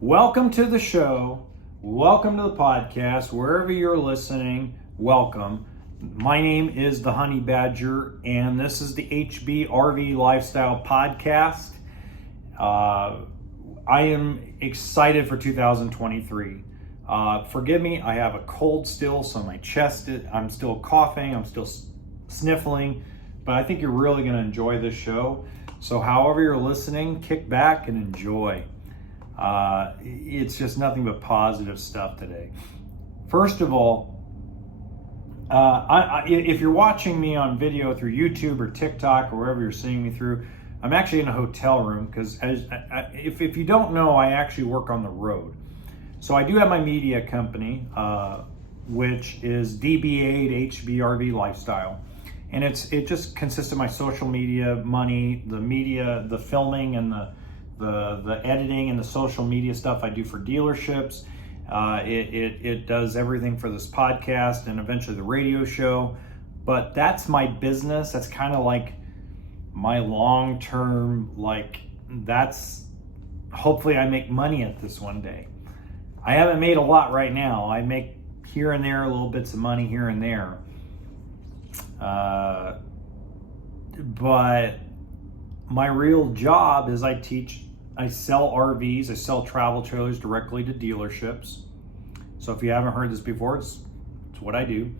Welcome to the show. Welcome to the podcast. Wherever you're listening, welcome. My name is the Honey Badger, and this is the HB RV Lifestyle Podcast. I am excited for 2023. Forgive me, I have a cold still, so my chest, I'm still coughing, I'm still sniffling, but I think you're really going to enjoy this show. So however you're listening, kick back and enjoy. It's just nothing but positive stuff today. First of all, if you're watching me on video through YouTube or TikTok or wherever you're seeing me through, I'm actually in a hotel room because if you don't know, I actually work on the road. So I do have my media company, which is DBA HBRV Lifestyle. And it just consists of my social media money, the media, the filming and the editing and the social media stuff I do for dealerships. It does everything for this podcast and eventually the radio show. But that's my business. That's kind of like my long-term, that's, hopefully I make money at this one day. I haven't made a lot right now. I make here and there little bits of money here and there. But my real job is I sell RVs, I sell travel trailers directly to dealerships. So if you haven't heard this before, it's what I do.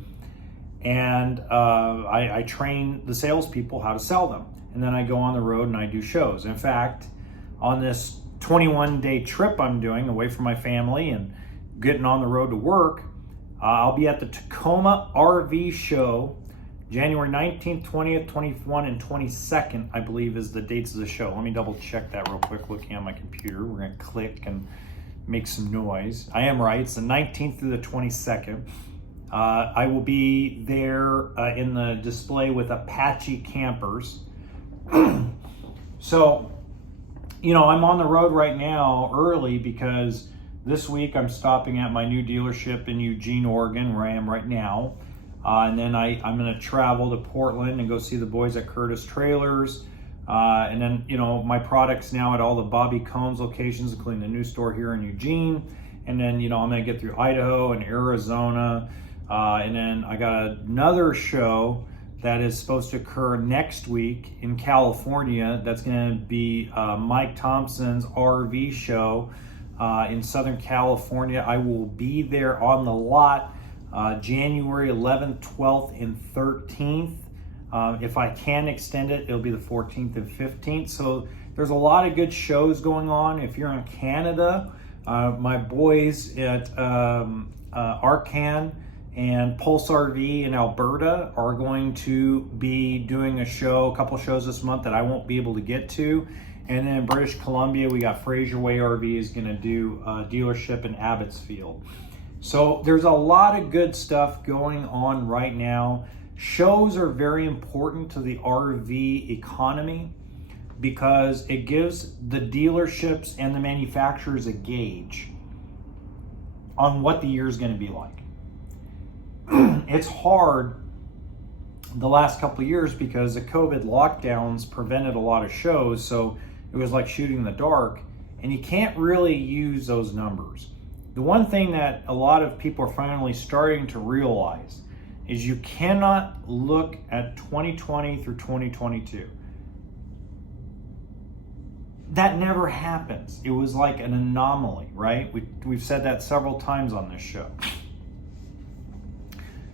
And I train the salespeople how to sell them. And then I go on the road and I do shows. In fact, on this 21-day trip I'm doing away from my family and getting on the road to work, I'll be at the Tacoma RV Show, January 19th, 20th, 21st, and 22nd, I believe is the dates of the show. Let me double check that real quick looking on my computer. We're going to click and make some noise. I am right. It's the 19th through the 22nd. I will be there in the display with Apache campers. So, I'm on the road right now early because this week I'm stopping at my new dealership in Eugene, Oregon, where I am right now. And then I'm going to travel to Portland and go see the boys at Curtis Trailers. And then, my products now at all the Bobby Combs locations, including the new store here in Eugene. And then, I'm going to get through Idaho and Arizona. And then I got another show that is supposed to occur next week in California. That's going to be Mike Thompson's RV show in Southern California. I will be there on the lot January 11th, 12th, and 13th. If I can extend it, it'll be the 14th and 15th. So there's a lot of good shows going on. If you're in Canada, my boys at Arcan and Pulse RV in Alberta are going to be doing a couple shows this month that I won't be able to get to. And then in British Columbia, we got Fraser Way RV is going to do a dealership in Abbotsfield. So there's a lot of good stuff going on right now. Shows are very important to the RV economy because it gives the dealerships and the manufacturers a gauge on what the year is going to be like. It's hard the last couple of years because the COVID lockdowns prevented a lot of shows, so it was like shooting in the dark, and you can't really use those numbers. The one thing that a lot of people are finally starting to realize is you cannot look at 2020 through 2022. That never happens. It was like an anomaly, right? We've said that several times on this show.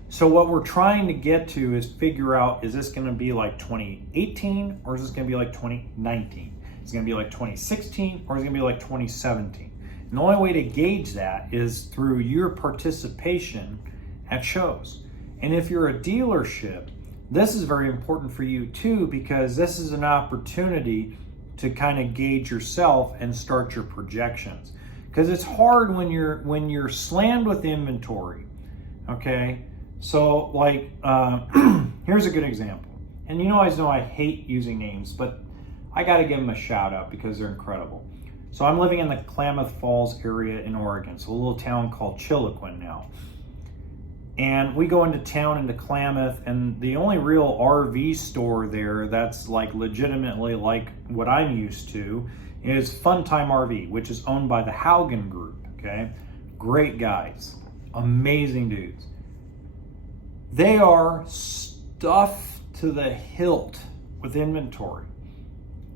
So what we're trying to get to is figure out, is this going to be like 2018 or is this going to be like 2019? Is it going to be like 2016 or is it going to be like 2017? And the only way to gauge that is through your participation at shows. And if you're a dealership, this is very important for you too, because this is an opportunity to kind of gauge yourself and start your projections. Because it's hard when you're slammed with inventory, okay? So here's a good example. And you guys know I hate using names, but I got to give them a shout out because they're incredible. So I'm living in the Klamath Falls area in Oregon. It's a little town called Chiloquin now. And we go into town into Klamath, and the only real RV store there that's like legitimately like what I'm used to is Fun Time RV, which is owned by the Haugen Group. Okay, great guys, amazing dudes. They are stuffed to the hilt with inventory,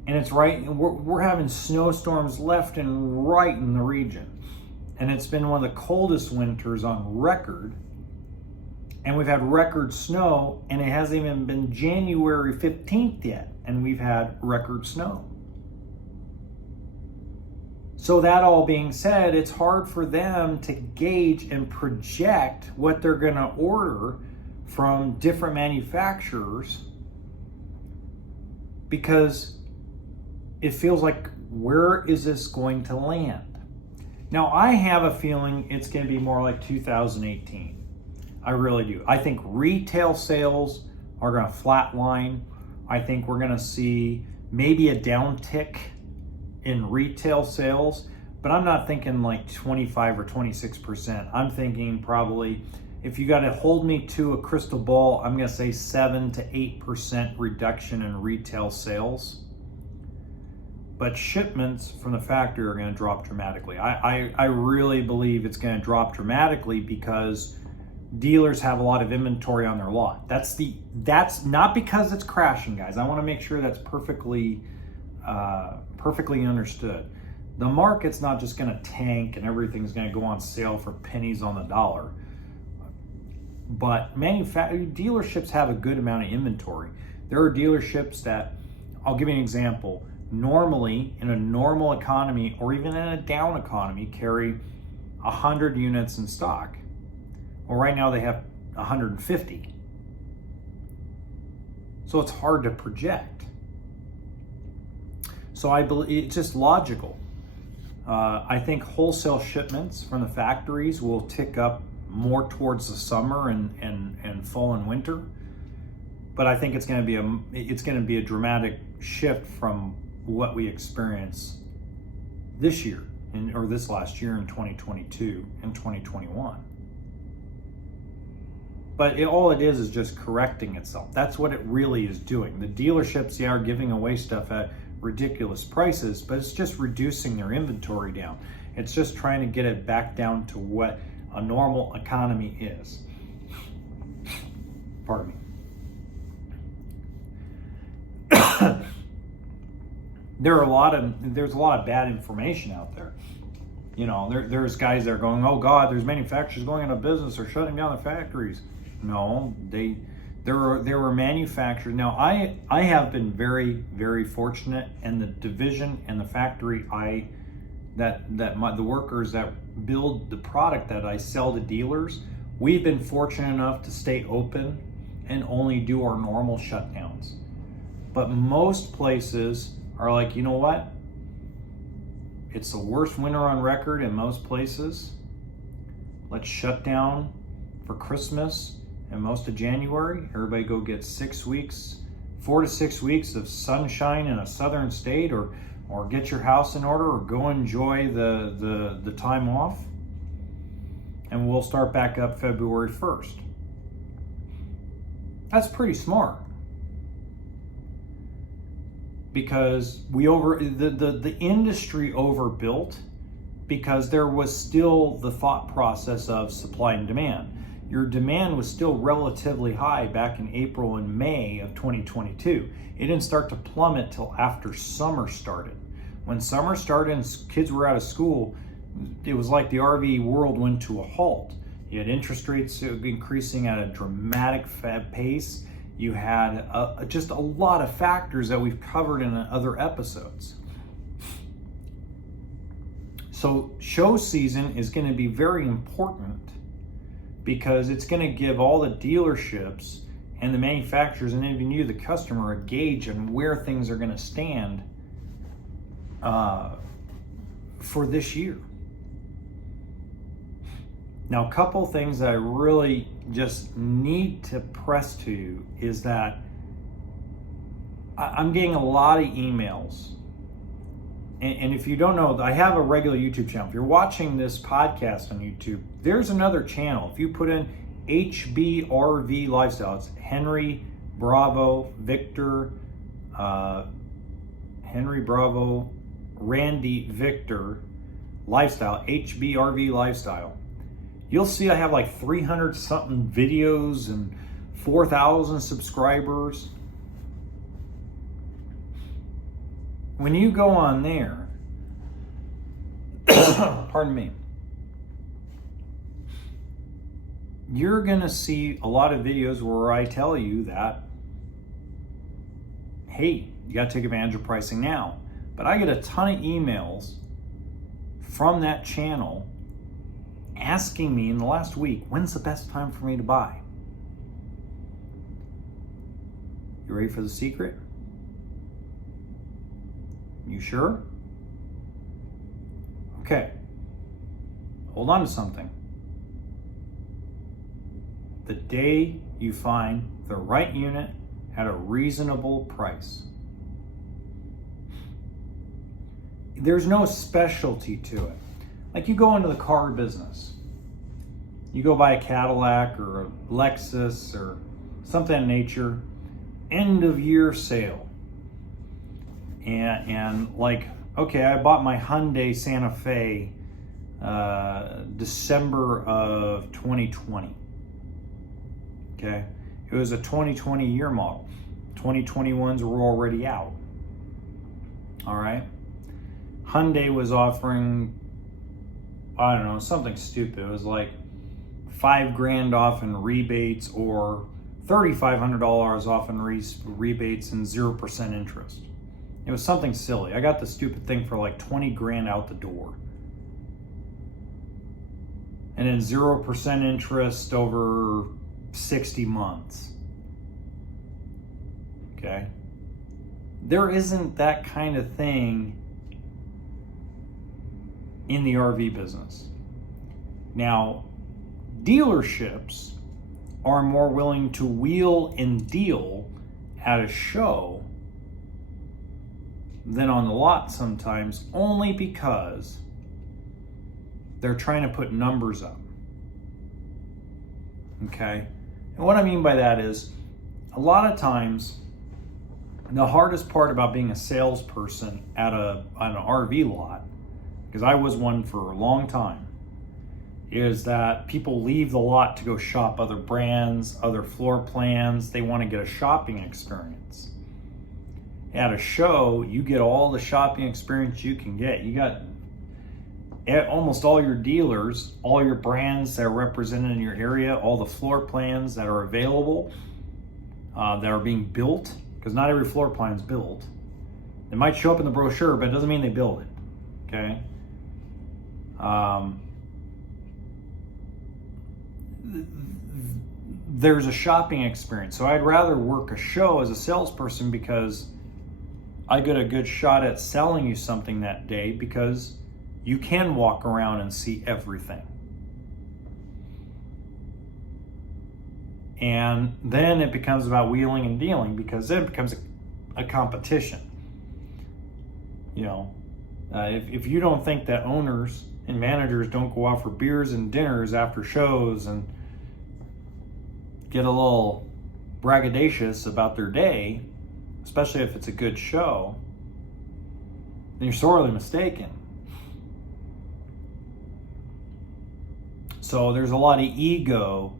and it's right. We're having snowstorms left and right in the region, and it's been one of the coldest winters on record. And we've had record snow, and it hasn't even been January 15th yet, and we've had record snow. So that all being said, it's hard for them to gauge and project what they're going to order from different manufacturers, because it feels like, where is this going to land? Now, I have a feeling it's going to be more like 2018. I really do. I think retail sales are going to flatline. I think we're going to see maybe a downtick in retail sales, but I'm not thinking like 25 or 26%. I'm thinking probably, if you got to hold me to a crystal ball, I'm going to say 7 to 8% reduction in retail sales. But shipments from the factory are going to drop dramatically. I really believe it's going to drop dramatically because dealers have a lot of inventory on their lot. That's not because it's crashing, guys. I want to make sure that's perfectly understood. The market's not just going to tank and everything's going to go on sale for pennies on the dollar. But dealerships have a good amount of inventory. There are dealerships that, I'll give you an example, normally in a normal economy or even in a down economy carry 100 units in stock. Well, right now they have 150. So it's hard to project. So I believe it's just logical. I think wholesale shipments from the factories will tick up more towards the summer and fall and winter. But I think it's going to be a dramatic shift from what we experienced this year or this last year in 2022 and 2021. But all it is just correcting itself. That's what it really is doing. The dealerships, are giving away stuff at ridiculous prices, but it's just reducing their inventory down. It's just trying to get it back down to what a normal economy is. Pardon me. There's a lot of bad information out there. There's guys that are going, oh God, there's manufacturers going out of business or shutting down the factories. No, there were manufacturers. Now I have been very, very fortunate, and the division and the factory the workers that build the product that I sell to dealers, we've been fortunate enough to stay open and only do our normal shutdowns. But most places are like, you know what? It's the worst winter on record in most places. Let's shut down for Christmas and most of January. Everybody go get 4 to 6 weeks of sunshine in a southern state, or get your house in order, or go enjoy the time off. And we'll start back up February 1st. That's pretty smart. Because the industry overbuilt, because there was still the thought process of supply and demand. Your demand was still relatively high back in April and May of 2022. It didn't start to plummet till after summer started. When summer started and kids were out of school, it was like the RV world went to a halt. You had interest rates increasing at a dramatic pace. You had just a lot of factors that we've covered in other episodes. So show season is going to be very important, because it's going to give all the dealerships and the manufacturers, and even you, the customer, a gauge on where things are going to stand for this year. Now, a couple things that I really just need to press to is that I'm getting a lot of emails. And if you don't know, I have a regular YouTube channel. If you're watching this podcast on YouTube, there's another channel. If you put in HBRV Lifestyle, it's Henry Bravo Victor, Henry Bravo Randy Victor Lifestyle, HBRV Lifestyle, you'll see I have like 300 something videos and 4,000 subscribers. When you go on there, pardon me, you're gonna see a lot of videos where I tell you that, hey, you gotta take advantage of pricing now. But I get a ton of emails from that channel asking me in the last week, when's the best time for me to buy? You ready for the secret? You sure? Okay. Hold on to something. The day you find the right unit at a reasonable price. There's no specialty to it. Like you go into the car business. You go buy a Cadillac or a Lexus or something of nature, end of year sale. And like, okay, I bought my Hyundai Santa Fe December of 2020. Okay, it was a 2020 year model. 2021s were already out. All right. Hyundai was offering, I don't know, something stupid. It was like $5,000 off in rebates or $3,500 off in rebates and 0% interest. It was something silly. I got the stupid thing for like 20 grand out the door. And then 0% interest over 60 months. Okay. There isn't that kind of thing in the RV business. Now, dealerships are more willing to wheel and deal at a show than on the lot sometimes, only because they're trying to put numbers up. Okay? And what I mean by that is, a lot of times, the hardest part about being a salesperson at an RV lot, because I was one for a long time, is that people leave the lot to go shop other brands, other floor plans. They want to get a shopping experience. At a show, you get all the shopping experience you can get. You got almost all your dealers, all your brands that are represented in your area, all the floor plans that are available, that are being built, because not every floor plan is built. It might show up in the brochure, but it doesn't mean they build it. Okay? There's a shopping experience. So I'd rather work a show as a salesperson because I get a good shot at selling you something that day, because you can walk around and see everything. And then it becomes about wheeling and dealing, because then it becomes a competition. You know, if you don't think that owners and managers don't go out for beers and dinners after shows and get a little braggadocious about their day, especially if it's a good show, then you're sorely mistaken. So there's a lot of ego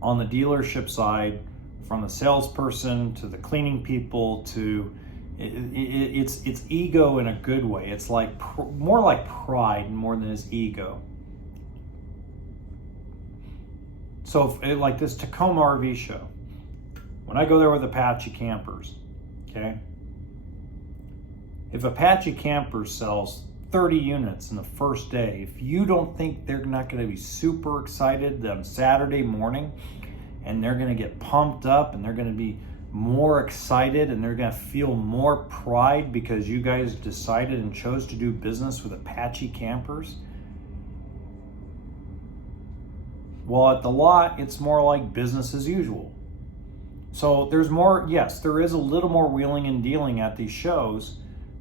on the dealership side, from the salesperson to the cleaning people to it's ego in a good way. It's like more like pride more than it's ego. So like this Tacoma RV show, when I go there with Apache campers, okay, if Apache campers sells 30 units in the first day, if you don't think they're not going to be super excited on Saturday morning, and they're going to get pumped up and they're going to be more excited and they're going to feel more pride because you guys decided and chose to do business with Apache campers, well, at the lot, it's more like business as usual. So there's more, yes, there is a little more wheeling and dealing at these shows,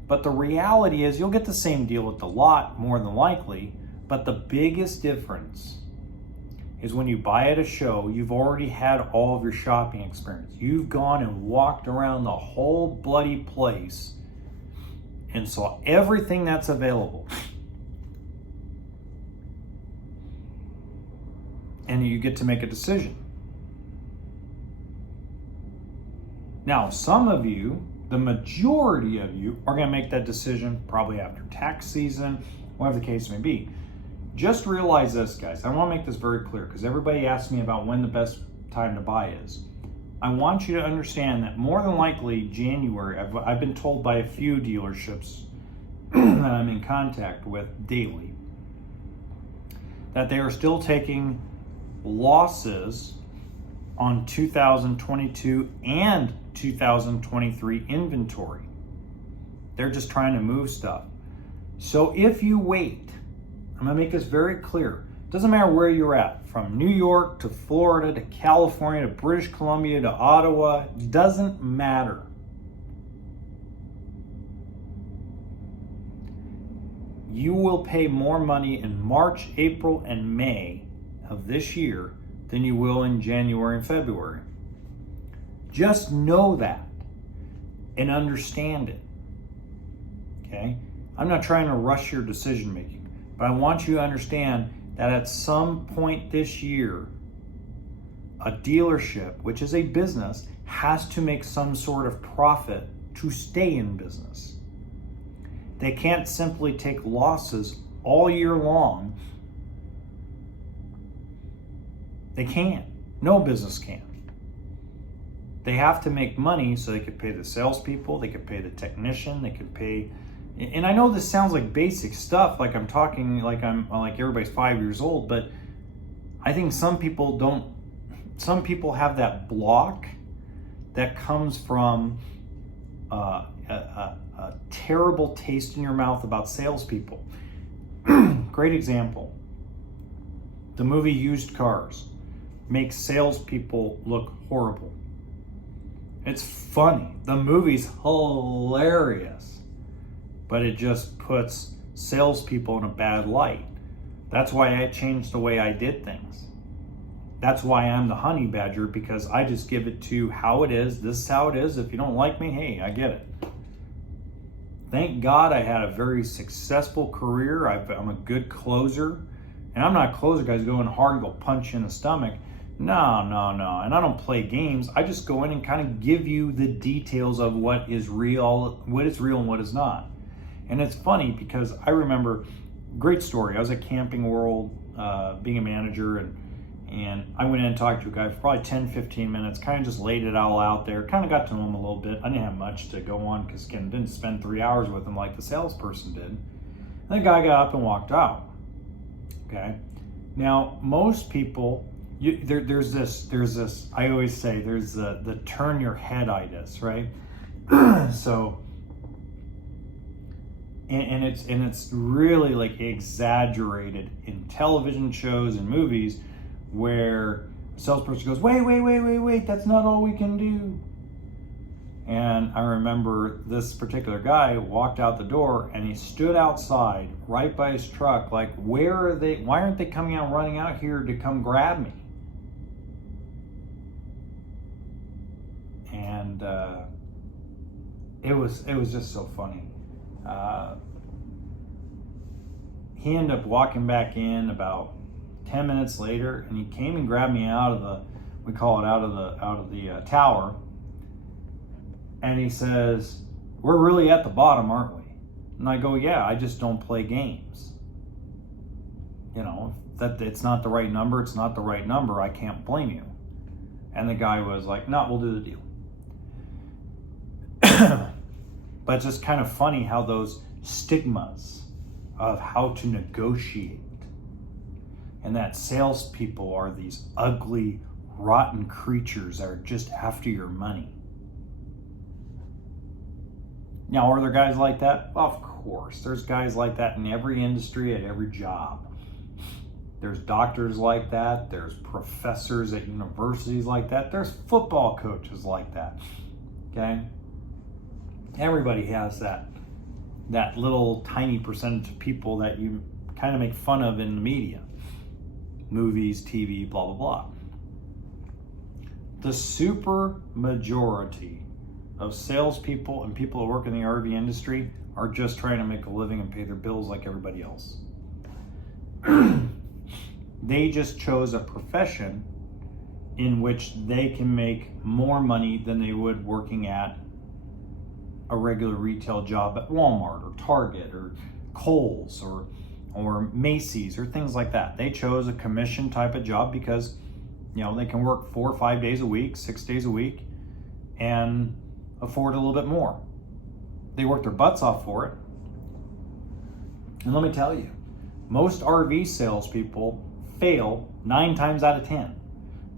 but the reality is you'll get the same deal at the lot more than likely, but the biggest difference is when you buy at a show, you've already had all of your shopping experience. You've gone and walked around the whole bloody place and saw everything that's available. And you get to make a decision. Now, some of you, the majority of you, are going to make that decision probably after tax season, whatever the case may be. Just realize this, guys. I want to make this very clear because everybody asks me about when the best time to buy is. I want you to understand that more than likely January, I've been told by a few dealerships that I'm in contact with daily, that they are still taking losses on 2022 and 2023 inventory. They're just trying to move stuff. So if you wait, I'm going to make this very clear. It doesn't matter where you're at, from New York to Florida to California to British Columbia to Ottawa, it doesn't matter. You will pay more money in March, April, and May of this year than you will in January and February. Just know that and understand it. Okay? I'm not trying to rush your decision making, but I want you to understand that at some point this year, a dealership, which is a business, has to make some sort of profit to stay in business. They can't simply take losses all year long. They can't. No business can. They have to make money so they could pay the salespeople, they could pay the technician, they could pay. And I know this sounds like basic stuff, like I'm talking like everybody's 5 years old, but I think some people don't. Some people have that block that comes from a terrible taste in your mouth about salespeople. Great example. The movie Used Cars makes salespeople look horrible. It's funny. The movie's hilarious, but it just puts salespeople in a bad light. That's why I changed the way I did things. That's why I'm the honey badger, because I just give it to how it is. This is how it is. If you don't like me, hey, I get it. Thank God I had a very successful career. I'm a good closer. And I'm not a closer, guys, going hard and go punch you in the stomach. No. And I don't play games. I just go in and kind of give you the details of what is real and what is not. And it's funny because I remember, great story. I was at Camping World being a manager, and I went in and talked to a guy for probably 10, 15 minutes, kind of just laid it all out there, kind of got to know him a little bit. I didn't have much to go on because, again, didn't spend 3 hours with him like the salesperson did. And the guy got up and walked out. Okay. Now, most people, there's this, I always say, there's the turn your head-itis, right? So, and it's really like exaggerated in television shows and movies where a salesperson goes, wait, that's not all we can do. And I remember this particular guy walked out the door and he stood outside right by his truck like, why aren't they coming out, running out here to come grab me? And it was just so funny. He ended up walking back in about 10 minutes later, and he came and grabbed me out of the tower. And he says, "We're really at the bottom, aren't we?" And I go, "Yeah, I just don't play games. You know, that it's not the right number, it's not the right number. I can't blame you." And the guy was like, "No, we'll do the deal." But it's just kind of funny how those stigmas of how to negotiate, and that salespeople are these ugly, rotten creatures that are just after your money. Now, are there guys like that? Of course. There's guys like that in every industry, at every job. There's doctors like that. There's professors at universities like that. There's football coaches like that. Okay? Everybody has that little tiny percentage of people that you kind of make fun of in the media. Movies, TV, blah, blah, blah. The super majority of salespeople and people that work in the RV industry are just trying to make a living and pay their bills like everybody else. They just chose a profession in which they can make more money than they would working at a regular retail job at Walmart or Target or Kohl's or Macy's or things like that. They chose a commission type of job because, you know, they can work 4 or 5 days a week, 6 days a week, and afford a little bit more. They work their butts off for it. And let me tell you, most RV salespeople fail 9 times out of 10.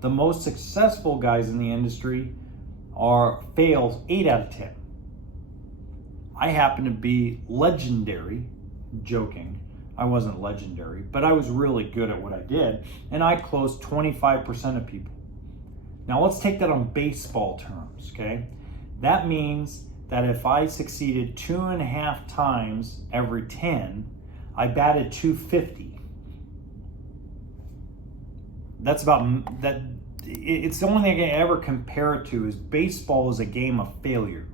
The most successful guys in the industry fails 8 out of 10. I happen to be legendary, joking. I wasn't legendary, but I was really good at what I did, and I closed 25% of people. Now let's take that on baseball terms, okay? That means that if I succeeded 2.5 times every 10, I batted .250. That's about that. It's the only thing I can ever compare it to is baseball is a game of failure.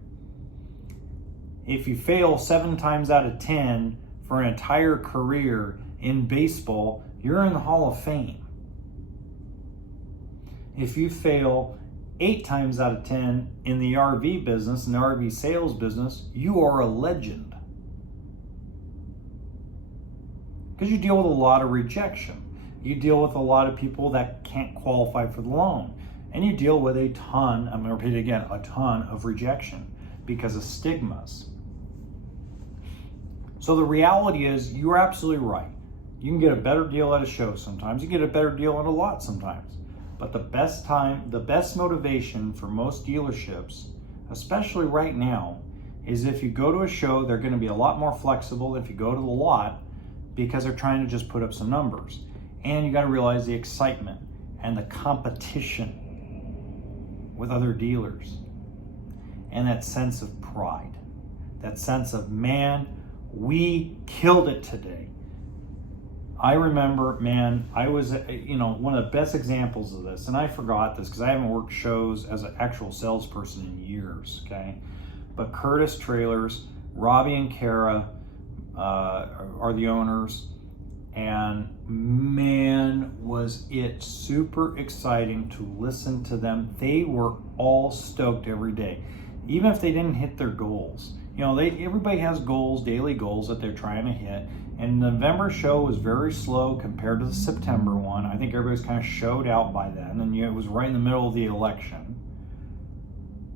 If you fail 7 times out of 10 for an entire career in baseball, you're in the Hall of Fame. If you fail 8 times out of 10 in the RV business, in the RV sales business, you are a legend. Because you deal with a lot of rejection. You deal with a lot of people that can't qualify for the loan. And you deal with a ton, I'm going to repeat it again, a ton of rejection because of stigmas. So the reality is, you're absolutely right. You can get a better deal at a show sometimes. You get a better deal at a lot sometimes. But the best motivation for most dealerships, especially right now, is if you go to a show, they're going to be a lot more flexible than if you go to the lot because they're trying to just put up some numbers. And you got to realize the excitement and the competition with other dealers and that sense of pride, that sense of, man, we killed it today. I remember, man, I was, one of the best examples of this, and I forgot this because I haven't worked shows as an actual salesperson in years, okay? But Curtis Trailers, Robbie and Kara are the owners, and man, was it super exciting to listen to them. They were all stoked every day, even if they didn't hit their goals. You know, everybody has goals, daily goals that they're trying to hit. And the November show was very slow compared to the September one. I think everybody's kind of showed out by then, and it was right in the middle of the election.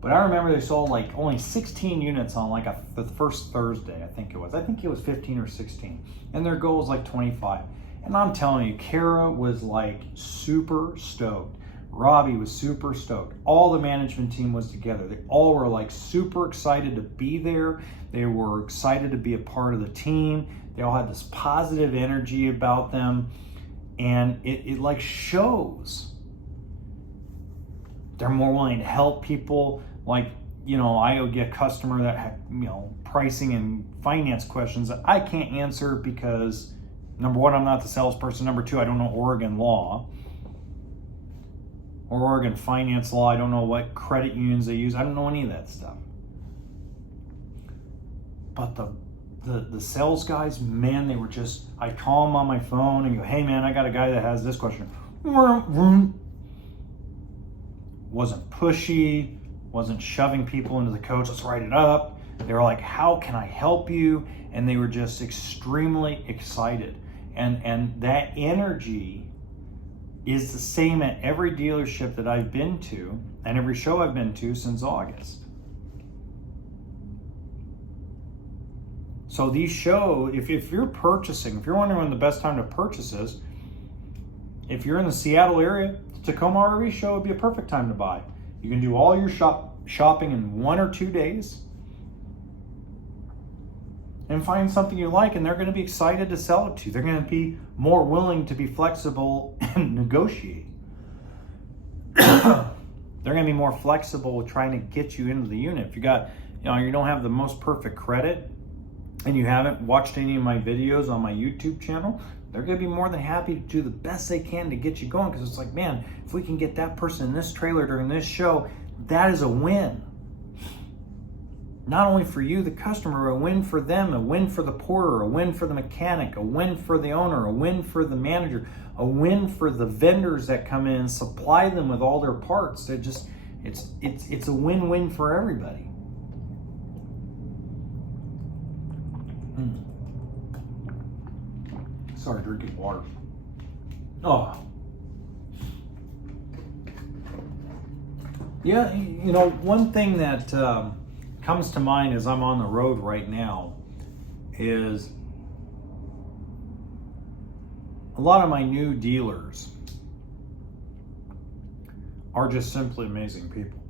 But I remember they sold like only 16 units on like the first Thursday, I think it was. I think it was 15 or 16. And their goal was like 25. And I'm telling you, Kara was like super stoked. Robbie was super stoked. All the management team was together. They all were like super excited to be there. They were excited to be a part of the team. They all had this positive energy about them. And it like shows. They're more willing to help people. Like, I would get a customer that had, pricing and finance questions that I can't answer because, number one, I'm not the salesperson. Number two, I don't know Oregon law or Oregon finance law. I don't know what credit unions they use. I don't know any of that stuff. But the sales guys, man, they were just, I call them on my phone and go, hey man, I got a guy that has this question. Wasn't pushy, wasn't shoving people into the coach, let's write it up. They were like, how can I help you? And they were just extremely excited. And that energy is the same at every dealership that I've been to and every show I've been to since August. So these show, if you're purchasing, if you're wondering when the best time to purchase is, if you're in the Seattle area, the Tacoma RV show would be a perfect time to buy. You can do all your shopping in 1 or 2 days and find something you like, and they're going to be excited to sell it to you. They're going to be more willing to be flexible and negotiate. They're going to be more flexible with trying to get you into the unit. If you got, you don't have the most perfect credit and you haven't watched any of my videos on my YouTube channel, they're going to be more than happy to do the best they can to get you going, because it's like, man, if we can get that person in this trailer during this show, that is a win. not only for you, the customer, a win for them, a win for the porter, a win for the mechanic, a win for the owner, a win for the manager, a win for the vendors that come in and supply them with all their parts. They're just, it's a win-win for everybody. Sorry, drinking water. Oh. Yeah, you know, one thing that comes to mind as I'm on the road right now is a lot of my new dealers are just simply amazing people.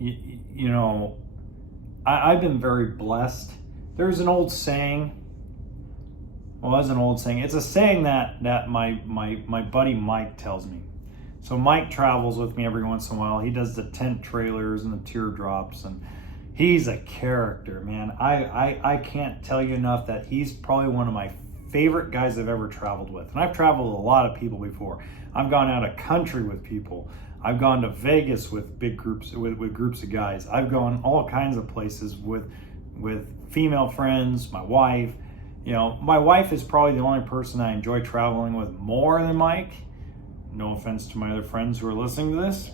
You know, I've been very blessed. There's an old saying. Well, that's an old saying. It's a saying that my buddy Mike tells me. So Mike travels with me every once in a while. He does the tent trailers and the teardrops, and he's a character, man. I can't tell you enough that he's probably one of my favorite guys I've ever traveled with. And I've traveled with a lot of people before. I've gone out of country with people. I've gone to Vegas with big groups, with groups of guys. I've gone all kinds of places with female friends, my wife. You know, my wife is probably the only person I enjoy traveling with more than Mike. No offense to my other friends who are listening to this,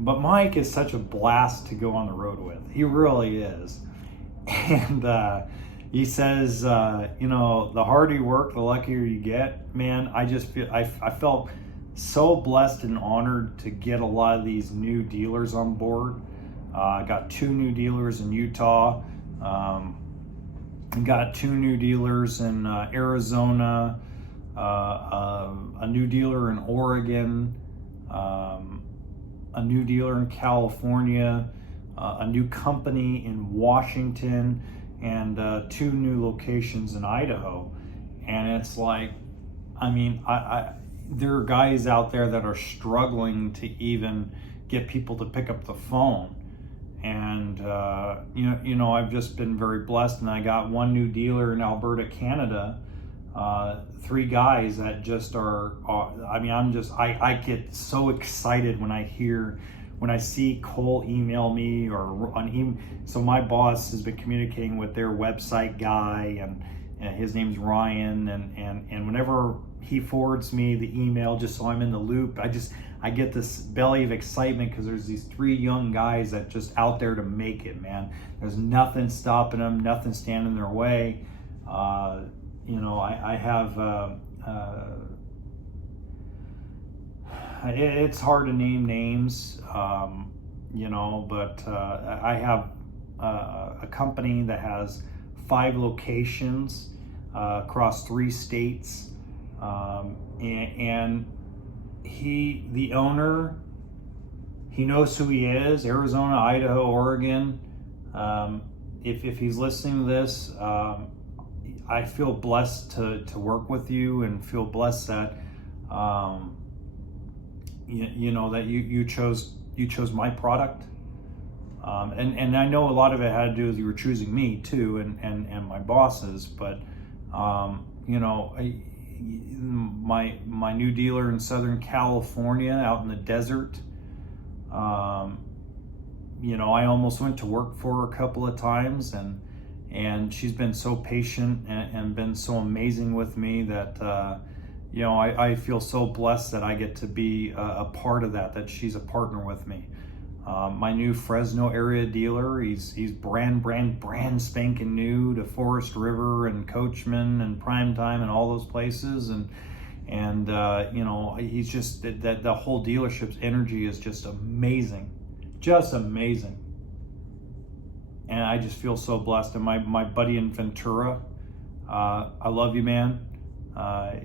but Mike is such a blast to go on the road with. He really is. And he says, you know, the harder you work, the luckier you get. Man, I just feel, I felt so blessed and honored to get a lot of these new dealers on board. I got 2 new dealers in Utah. Got 2 new dealers in Arizona, a new dealer in Oregon, a new dealer in California, a new company in Washington, and 2 new locations in Idaho. And it's like, I mean, there are guys out there that are struggling to even get people to pick up the phone. And you know, I've just been very blessed, and I got 1 new dealer in Alberta, Canada. 3 guys that just are. I mean, I get so excited when I see Cole email me or on email. So my boss has been communicating with their website guy, and his name's Ryan, and whenever he forwards me the email, just so I'm in the loop, I get this belly of excitement because there's these 3 young guys that just out there to make it, man. There's nothing stopping them, nothing standing in their way. You know, I have, it's hard to name names, you know, but I have a company that has 5 locations across 3 states, and the owner, he knows who he is. Arizona, Idaho, Oregon. If he's listening to this, I feel blessed to work with you, and feel blessed that you know that you chose my product. And I know a lot of it had to do with you were choosing me too, and my bosses. But you know, my new dealer in Southern California, out in the desert. You know, I almost went to work for her a couple of times, and she's been so patient and been so amazing with me that you know, I feel so blessed that I get to be a part of that she's a partner with me. My new Fresno area dealer, he's brand spanking new to Forest River and Coachman and Primetime and all those places, and you know, he's just that the whole dealership's energy is just amazing. And I just feel so blessed. And my buddy in Ventura, I love you, man.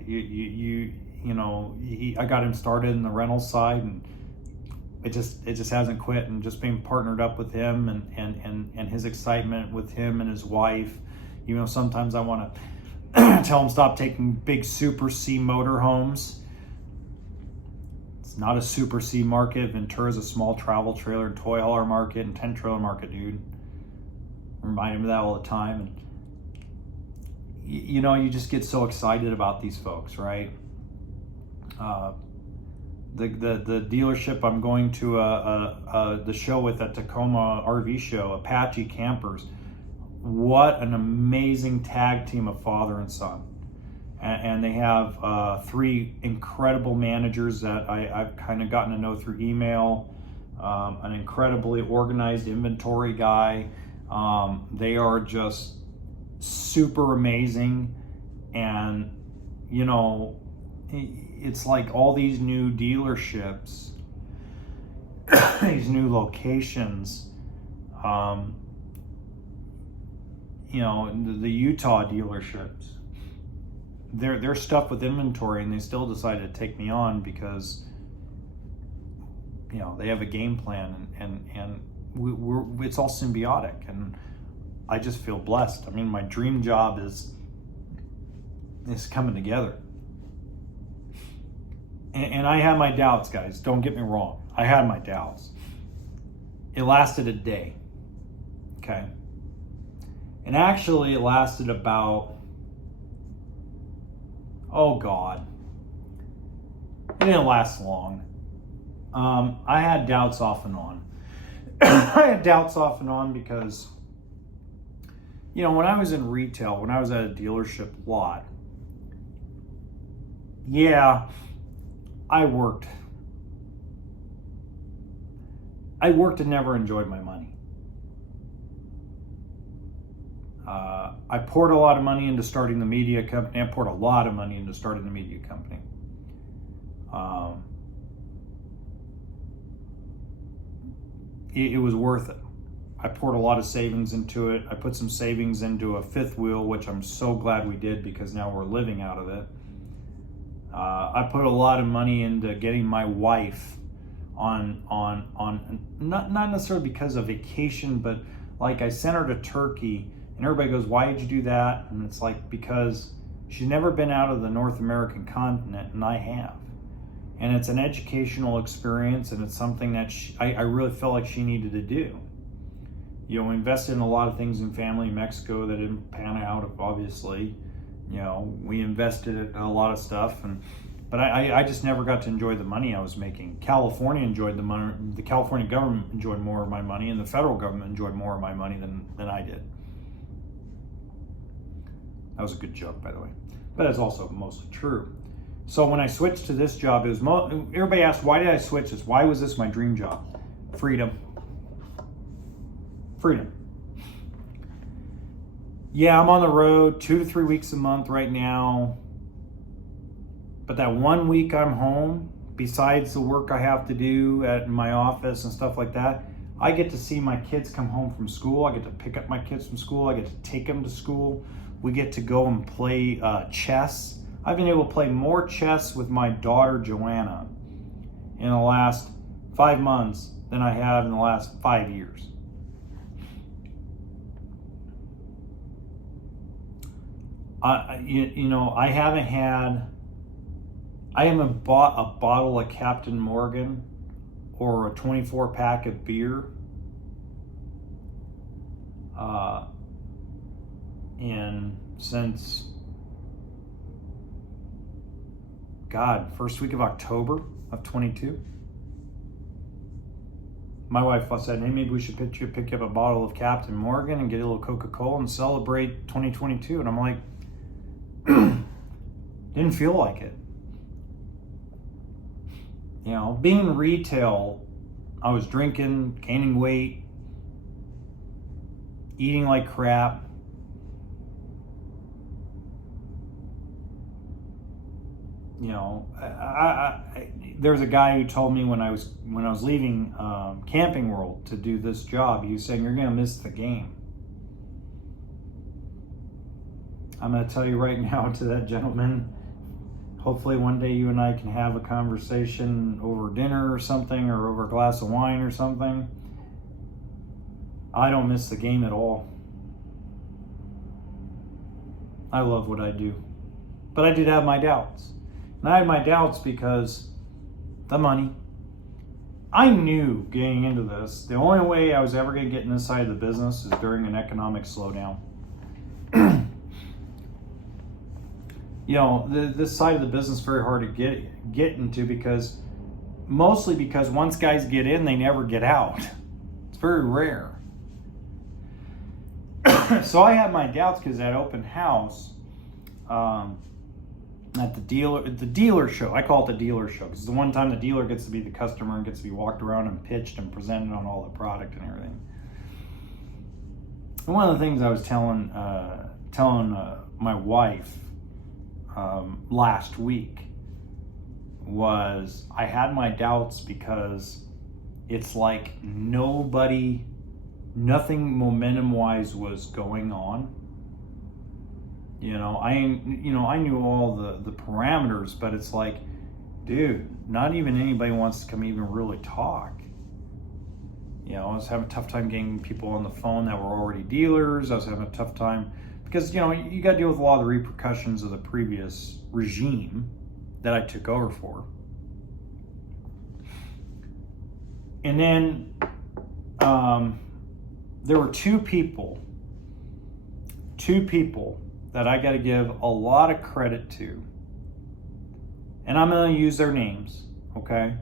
You know, I got him started in the rental side, and it just hasn't quit. And just being partnered up with him, and his excitement with him and his wife. You know, sometimes I want to tell him stop taking big Super C motorhomes. It's not a Super C market. Ventura's a small travel trailer and toy hauler market and tent trailer market, dude. Remind him of that all the time. And you know, you just get so excited about these folks, right? the dealership I'm going to the show with at Tacoma RV show, Apache Campers. What an amazing tag team of father and son. And they have 3 incredible managers that I've kind of gotten to know through email. An incredibly organized inventory guy. They are just super amazing. And, you know, it's like all these new dealerships, these new locations, you know, the Utah dealerships, they're stuffed with inventory, and they still decided to take me on because, you know, they have a game plan, and it's all symbiotic, and I just feel blessed. I mean, my dream job is coming together. And I had my doubts, guys. Don't get me wrong. I had my doubts. It lasted a day. Okay. And actually, it lasted about, oh God, it didn't last long. I had doubts off and on. I had doubts off and on because, you know, when I was in retail, when I was at a dealership lot, yeah, I worked and never enjoyed my money. I poured a lot of money into starting the media company. I poured a lot of money into starting the media company. It was worth it. I poured a lot of savings into it. I put some savings into a 5th wheel, which I'm so glad we did because now we're living out of it. I put a lot of money into getting my wife on not necessarily because of vacation, but like I sent her to Turkey, and everybody goes, "Why did you do that?" And it's like, because she's never been out of the North American continent, and I have. And it's an educational experience, and it's something that I really felt like she needed to do. You know, we invested in a lot of things in family in Mexico that didn't pan out, obviously. You know, we invested in a lot of stuff, but I just never got to enjoy the money I was making. California enjoyed the money. The California government enjoyed more of my money, and the federal government enjoyed more of my money than I did. That was a good joke, by the way, but it's also mostly true. So when I switched to this job, it was everybody asked, why did I switch this? Why was this my dream job? Freedom. Freedom. Yeah, I'm on the road 2 to 3 weeks a month right now. But that 1 week I'm home, besides the work I have to do at my office and stuff like that, I get to see my kids come home from school. I get to pick up my kids from school. I get to take them to school. We get to go and play chess. I've been able to play more chess with my daughter, Joanna, in the last 5 months than I have in the last 5 years. You know, I haven't bought a bottle of Captain Morgan or a 24 pack of beer since first week of October of 22. My wife said, "Hey, maybe we should pick up a bottle of Captain Morgan and get a little Coca-Cola and celebrate 2022." And I'm like, didn't feel like it. You know, being in retail, I was drinking, gaining weight, eating like crap. You know, there's a guy who told me when I was leaving Camping World to do this job, he was saying, "You're gonna miss the game." I'm gonna tell you right now to that gentleman, hopefully one day you and I can have a conversation over dinner or something, or over a glass of wine or something. I don't miss the game at all. I love what I do. But I did have my doubts. And I had my doubts because the money. I knew getting into this, the only way I was ever going to get in this side of the business is during an economic slowdown. You know, this side of the business is very hard to get into because mostly because once guys get in, they never get out. It's very rare. So I had my doubts because at open house, at the dealer show, I call it the dealer show because it's the one time the dealer gets to be the customer and gets to be walked around and pitched and presented on all the product and everything. And one of the things I was telling my wife last week was I had my doubts because it's like nothing momentum-wise was going on. I knew all the parameters, but it's like, dude, not even anybody wants to come even really talk. I was having a tough time getting people on the phone that were already dealers. I was having a tough time because, you got to deal with a lot of the repercussions of the previous regime that I took over for. And then there were two people that I got to give a lot of credit to. And I'm going to use their names, okay?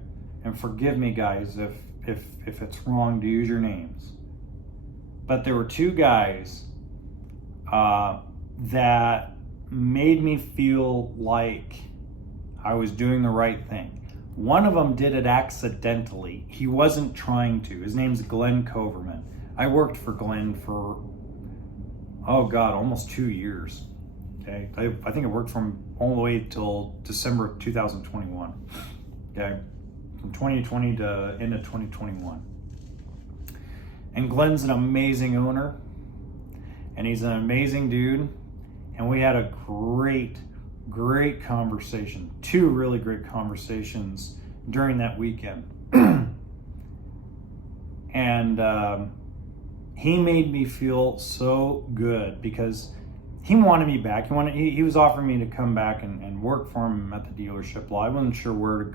And forgive me, guys, if it's wrong to use your names. But there were two guys that made me feel like I was doing the right thing. One of them did it accidentally. He wasn't trying to. His name's Glenn Coverman. I worked for Glenn for, almost 2 years. Okay, I think I worked for him all the way till December of 2021. Okay, from 2020 to end of 2021. And Glenn's an amazing owner, and he's an amazing dude. And we had a great conversation, two really great conversations during that weekend. And he made me feel so good because he wanted me back. He was offering me to come back and work for him at the dealership. Well, I wasn't sure where to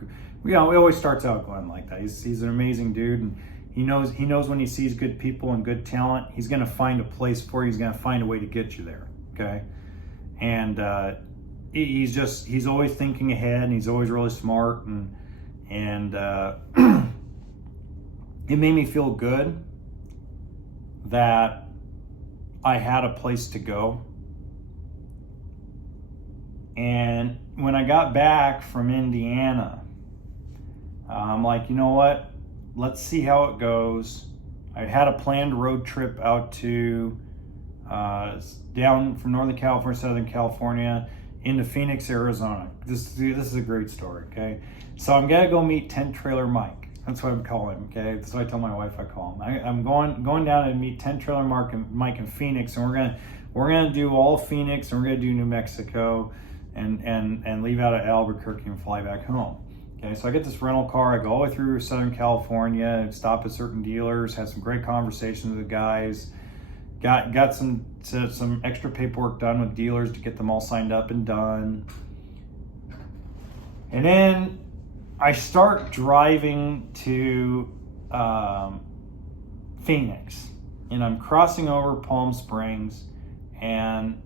go. It always starts out Glenn like that. He's an amazing dude, and he knows when he sees good people and good talent, he's going to find a place for you. He's going to find a way to get you there. Okay, and he's always thinking ahead, and he's always really smart, and it made me feel good that I had a place to go. And when I got back from Indiana, I'm like, you know what? Let's see how it goes. I had a planned road trip out to down from Northern California, Southern California, into Phoenix, Arizona. This is a great story, okay? So I'm gonna go meet Tent Trailer Mike. That's what I'm calling him, okay? That's what I tell my wife I call him. I'm going down and meet Tent Trailer Mike in Phoenix, and we're gonna do all Phoenix, and we're gonna do New Mexico, and leave out of Albuquerque and fly back home. Okay, so I get this rental car. I go all the way through Southern California, stop at certain dealers, had some great conversations with the guys. Got some extra paperwork done with dealers to get them all signed up and done. And then I start driving to Phoenix, and I'm crossing over Palm Springs, and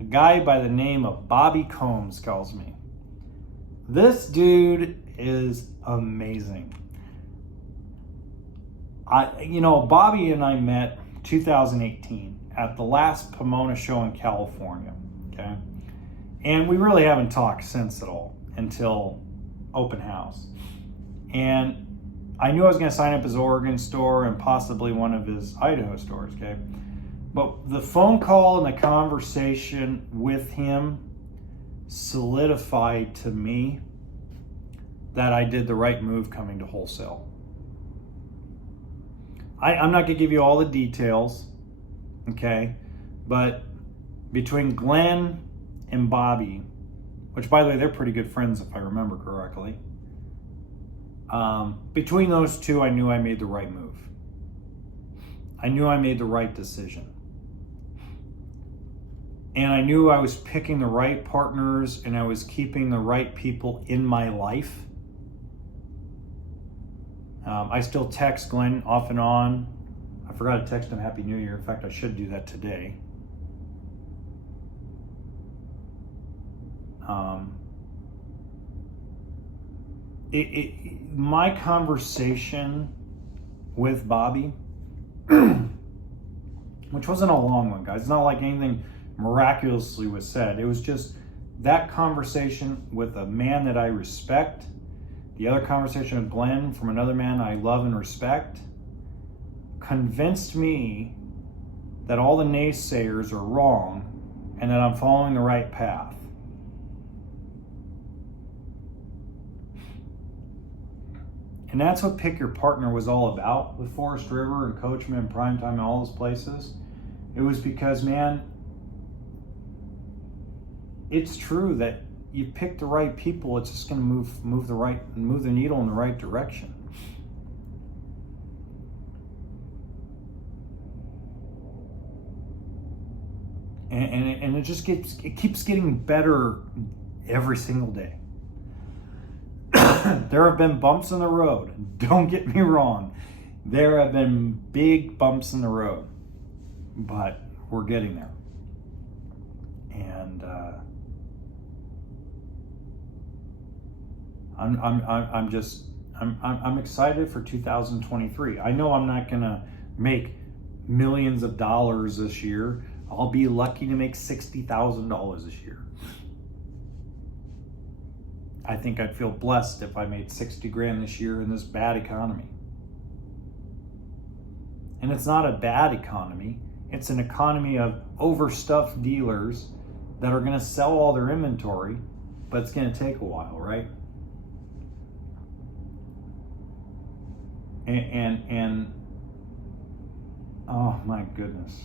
a guy by the name of Bobby Combs calls me. This dude is amazing. Bobby and I met 2018 at the last Pomona show in California, okay? And we really haven't talked since at all until open house. And I knew I was going to sign up his Oregon store and possibly one of his Idaho stores, okay? But the phone call and the conversation with him solidified to me that I did the right move coming to wholesale. I'm not going to give you all the details, okay? But between Glenn and Bobby, which by the way, they're pretty good friends if I remember correctly, between those two, I knew I made the right move. I knew I made the right decision. And I knew I was picking the right partners and I was keeping the right people in my life. I still text Glenn off and on. I forgot to text him Happy New Year. In fact, I should do that today. my conversation with Bobby, which wasn't a long one, guys. It's not like anything miraculously was said. It was just that conversation with a man that I respect, the other conversation with Glenn from another man I love and respect, convinced me that all the naysayers are wrong and that I'm following the right path. And that's what Pick Your Partner was all about with Forest River and Coachman and Primetime and all those places. It was because, man, it's true that you pick the right people, it's just going to move the needle in the right direction. And it keeps getting better every single day. There have been bumps in the road. Don't get me wrong. There have been big bumps in the road, but we're getting there. And I'm excited for 2023. I know I'm not gonna make millions of dollars this year. I'll be lucky to make $60,000 this year. I think I'd feel blessed if I made 60 grand this year in this bad economy. And it's not a bad economy. It's an economy of overstuffed dealers that are going to sell all their inventory, but it's going to take a while, right? And oh my goodness.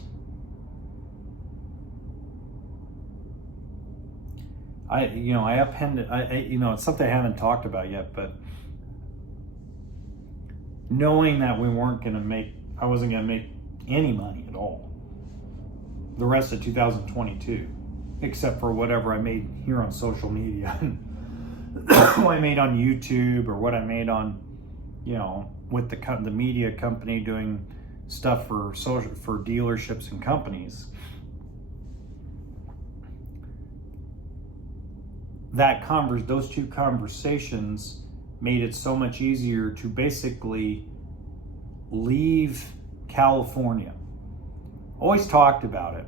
I appended, it's something I haven't talked about yet, but knowing that I wasn't going to make any money at all the rest of 2022, except for whatever I made here on social media, what I made on YouTube or what I made on, with the media company doing stuff for dealerships and companies. Those two conversations made it so much easier to basically leave California. Always talked about it,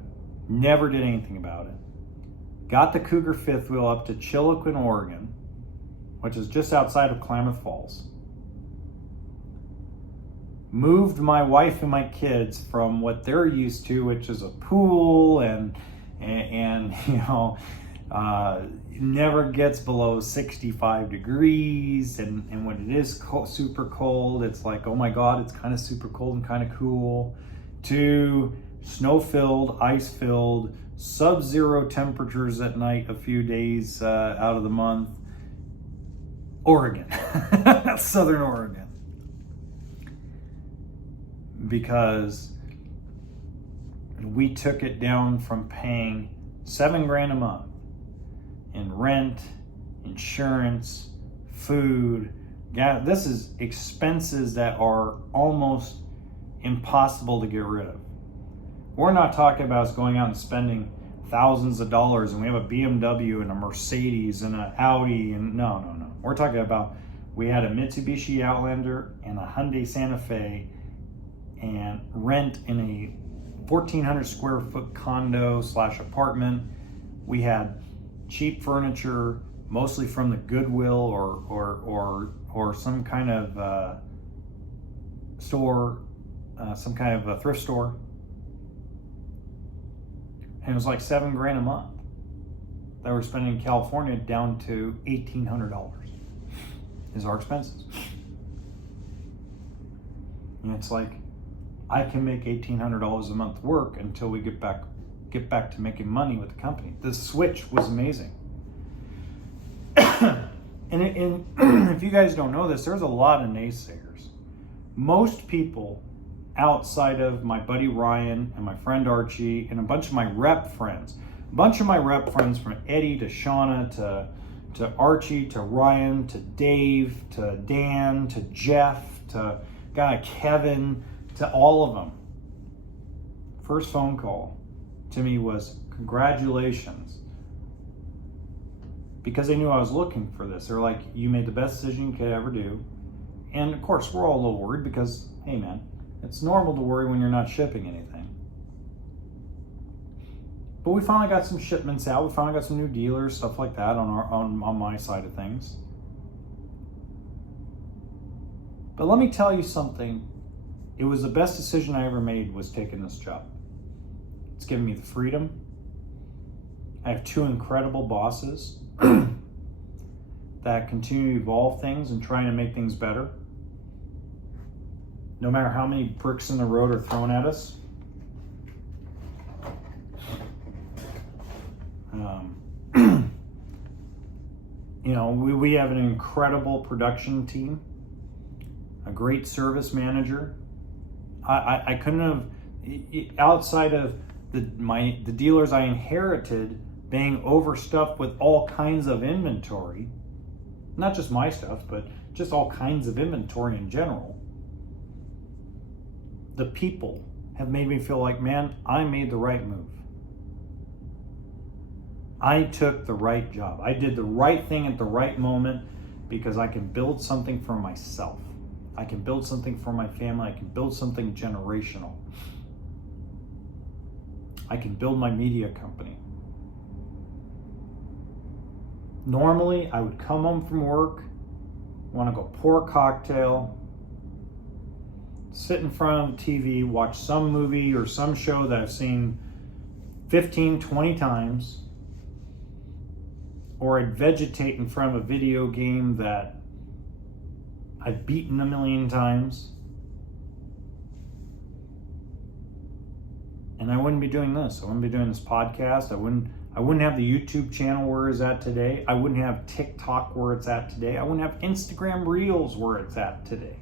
never did anything about it. Got the Cougar fifth wheel up to Chilliquin, Oregon, which is just outside of Klamath Falls. Moved my wife and my kids from what they're used to, which is a pool and never gets below 65 degrees, and when it is super cold, it's like, oh my God, it's kind of super cold and kind of cool, to snow-filled, ice-filled, sub-zero temperatures at night a few days out of the month, Oregon, Southern Oregon. Because we took it down from paying $7 grand a month in rent, insurance, food, gas. This is expenses that are almost impossible to get rid of. We're not talking about us going out and spending thousands of dollars and we have a BMW and a Mercedes and an Audi and no. We're talking about, we had a Mitsubishi Outlander and a Hyundai Santa Fe and rent in a 1,400 square foot condo / apartment. We had cheap furniture, mostly from the Goodwill or some kind of store, some kind of a thrift store. And it was like $7 grand a month that we're spending in California, down to $1,800 is our expenses. And it's like, I can make $1,800 a month work until we get back to making money with the company. The switch was amazing. and if you guys don't know this, there's a lot of naysayers. Most people outside of my buddy Ryan and my friend Archie and a bunch of my rep friends, from Eddie to Shauna to Archie to Ryan to Dave to Dan to Jeff to Kevin, to all of them. First phone call to me was, congratulations. because they knew I was looking for this. They're like, you made the best decision you could ever do. And of course, we're all a little worried because, hey man, it's normal to worry when you're not shipping anything. But we finally got some shipments out. We finally got some new dealers, stuff like that on my side of things. But let me tell you something. It was the best decision I ever made, was taking this job. It's given me the freedom. I have two incredible bosses that continue to evolve things and trying to make things better. No matter how many bricks in the road are thrown at us. You know, we have an incredible production team, a great service manager. I couldn't have, outside of the dealers I inherited being overstuffed with all kinds of inventory, not just my stuff, but just all kinds of inventory in general. The people have made me feel like, man, I made the right move. I took the right job. I did the right thing at the right moment because I can build something for myself. I can build something for my family. I can build something generational. I can build my media company. Normally, I would come home from work, want to go pour a cocktail, sit in front of the TV, watch some movie or some show that I've seen 15, 20 times, or I'd vegetate in front of a video game that I've beaten a million times. And I wouldn't be doing this. I wouldn't be doing this podcast. I wouldn't have the YouTube channel where it's at today. I wouldn't have TikTok where it's at today. I wouldn't have Instagram Reels where it's at today.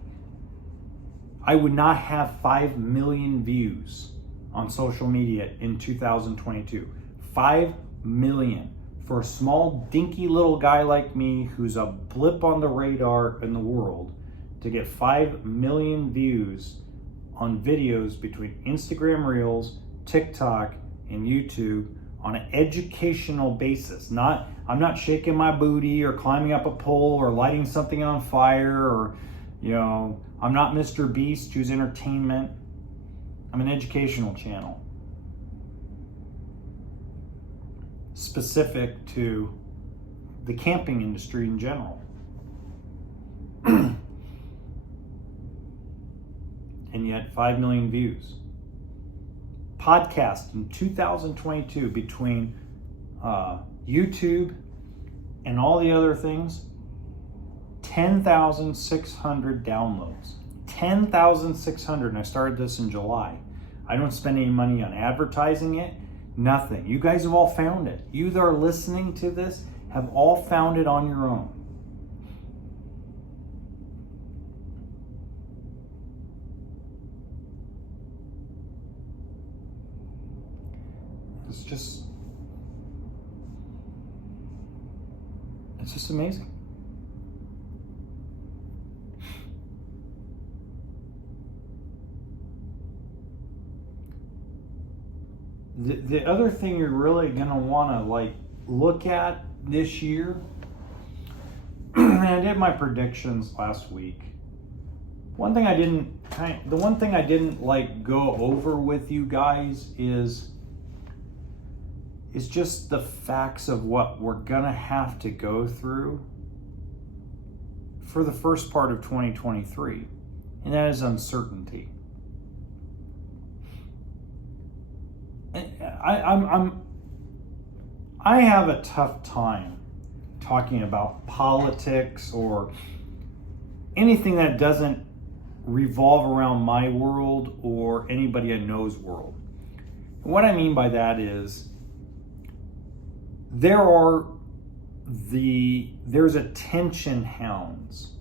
I would not have 5 million views on social media in 2022. 5 million. For a small, dinky little guy like me who's a blip on the radar in the world, to get 5 million views on videos between Instagram Reels, TikTok, and YouTube on an educational basis. I'm not shaking my booty or climbing up a pole or lighting something on fire, or, you know, I'm not Mr. Beast who's entertainment. I'm an educational channel. Specific to the camping industry in general. And yet 5 million views. Podcast in 2022, between YouTube and all the other things, 10,600 downloads. 10,600, and I started this in July. I don't spend any money on advertising it. Nothing. You guys have all found it. You that are listening to this have all found it on your own. It's just amazing. The other thing you're really gonna want to look at this year, and I did my predictions last week. The one thing I didn't go over with you guys is just the facts of what we're gonna have to go through for the first part of 2023, and that is uncertainty. I have a tough time talking about politics or anything that doesn't revolve around my world or anybody I know's world. And what I mean by that is there's attention hounds,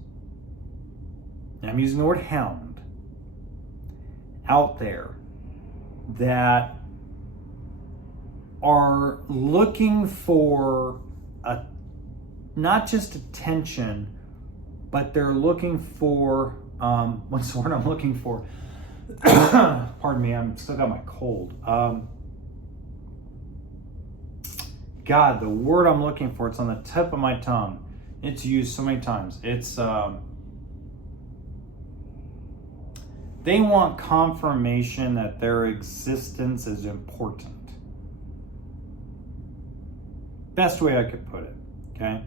and I'm using the word hound, out there that are looking for not just attention, but they're looking for, what's the word I'm looking for? Pardon me, I'm still got my cold. God, the word I'm looking for, it's on the tip of my tongue. It's used so many times. It's, they want confirmation that their existence is important. Best way I could put it, okay?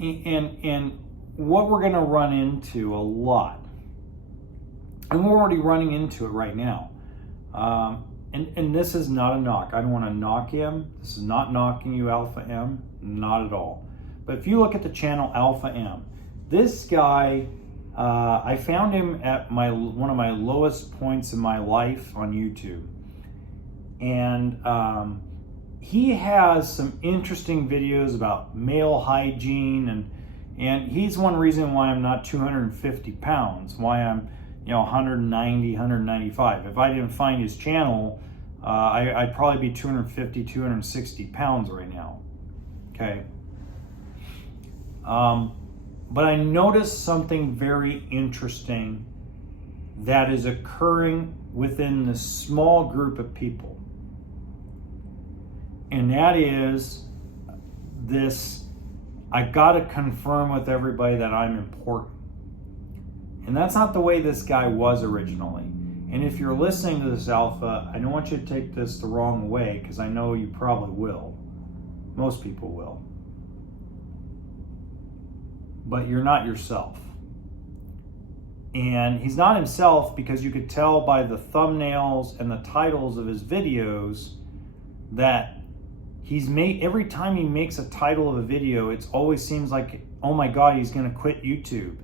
And what we're gonna run into a lot, and we're already running into it right now, and this is not a knock. I don't want to knock him. This is not knocking you, Alpha M, not at all. But if you look at the channel Alpha M, this guy, I found him at one of my lowest points in my life on YouTube, and he has some interesting videos about male hygiene, and he's one reason why I'm not 250 pounds, why I'm 190, 195. If I didn't find his channel, I'd probably be 250, 260 pounds right now. Okay. But I noticed something very interesting that is occurring within this small group of people. And that is this, I gotta confirm with everybody that I'm important. And that's not the way this guy was originally. And if you're listening to this, Alpha, I don't want you to take this the wrong way, because I know you probably will. Most people will. But you're not yourself. And he's not himself because you could tell by the thumbnails and the titles of his videos that every time he makes a title of a video, it always seems like, oh my God, he's gonna quit YouTube.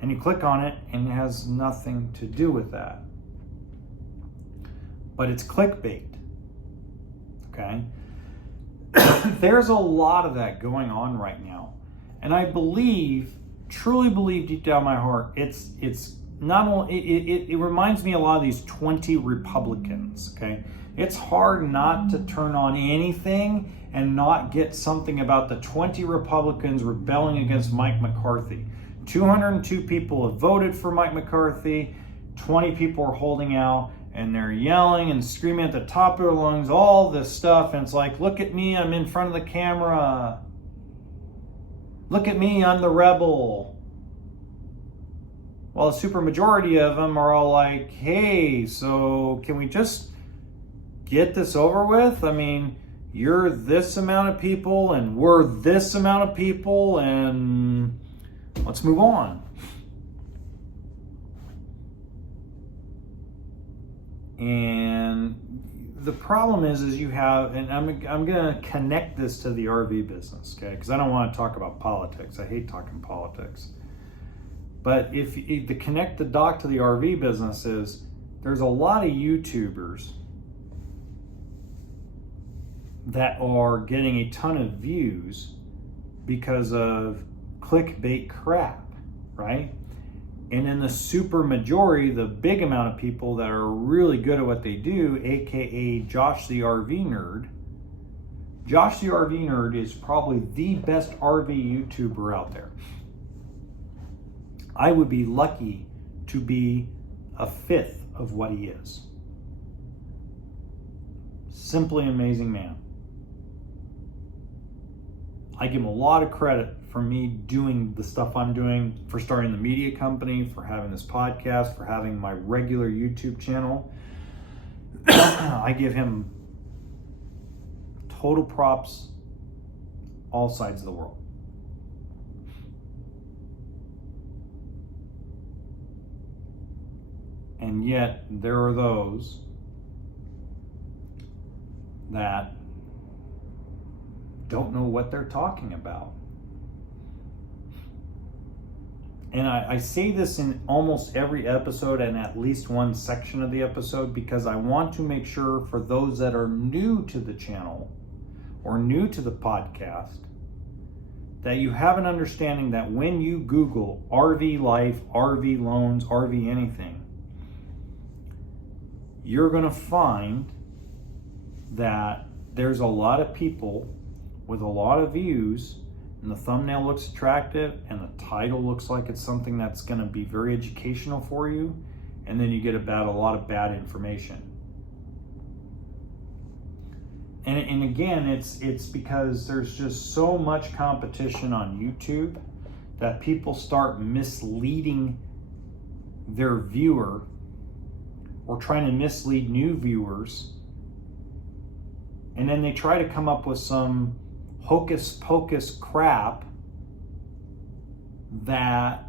And you click on it and it has nothing to do with that. But it's clickbait, okay? There's a lot of that going on right now. And I truly believe deep down my heart, it's not only, it reminds me a lot of these 20 Republicans, okay? It's hard not to turn on anything and not get something about the 20 Republicans rebelling against Mike McCarthy. 202 people have voted for Mike McCarthy, 20 people are holding out, and they're yelling and screaming at the top of their lungs, all this stuff, and it's like, look at me, I'm in front of the camera. Look at me, I'm the rebel. Well, a supermajority of them are all like, hey, so can we just get this over with? I mean, you're this amount of people and we're this amount of people, and let's move on. And the problem is you have, and I'm going to connect this to the RV business, okay? Because I don't want to talk about politics. I hate talking politics. But if to connect the dot to the RV business is, there's a lot of YouTubers that are getting a ton of views because of clickbait crap, right? And in the super majority, the big amount of people that are really good at what they do, aka Josh the RV Nerd. Josh the RV Nerd is probably the best RV YouTuber out there. I would be lucky to be a fifth of what he is. Simply an amazing man. I give him a lot of credit for me doing the stuff I'm doing, for starting the media company, for having this podcast, for having my regular YouTube channel. I give him total props, all sides of the world. And yet there are those that don't know what they're talking about. And I say this in almost every episode and at least one section of the episode, because I want to make sure for those that are new to the channel or new to the podcast, that you have an understanding that when you Google RV life, RV loans, RV anything, you're going to find that there's a lot of people with a lot of views, and the thumbnail looks attractive and the title looks like it's something that's going to be very educational for you, and then you get about a lot of bad information. And again, it's because there's just so much competition on YouTube that people start misleading their viewer or trying to mislead new viewers. And then they try to come up with some hocus pocus crap that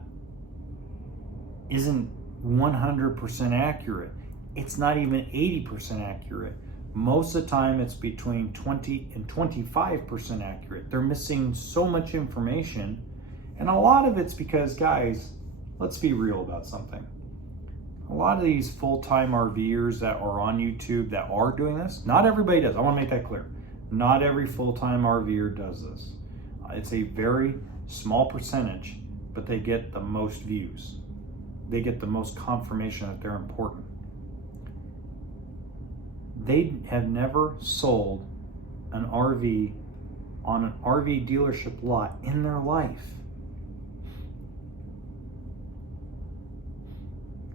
isn't 100% accurate. It's not even 80% accurate. Most of the time it's between 20 and 25% accurate. They're missing so much information. And a lot of it's because, guys, let's be real about something. A lot of these full-time RVers that are on YouTube that are doing this, not everybody does. I want to make that clear. Not every full-time RVer does this. It's a very small percentage, but they get the most views. They get the most confirmation that they're important. They have never sold an RV on an RV dealership lot in their life.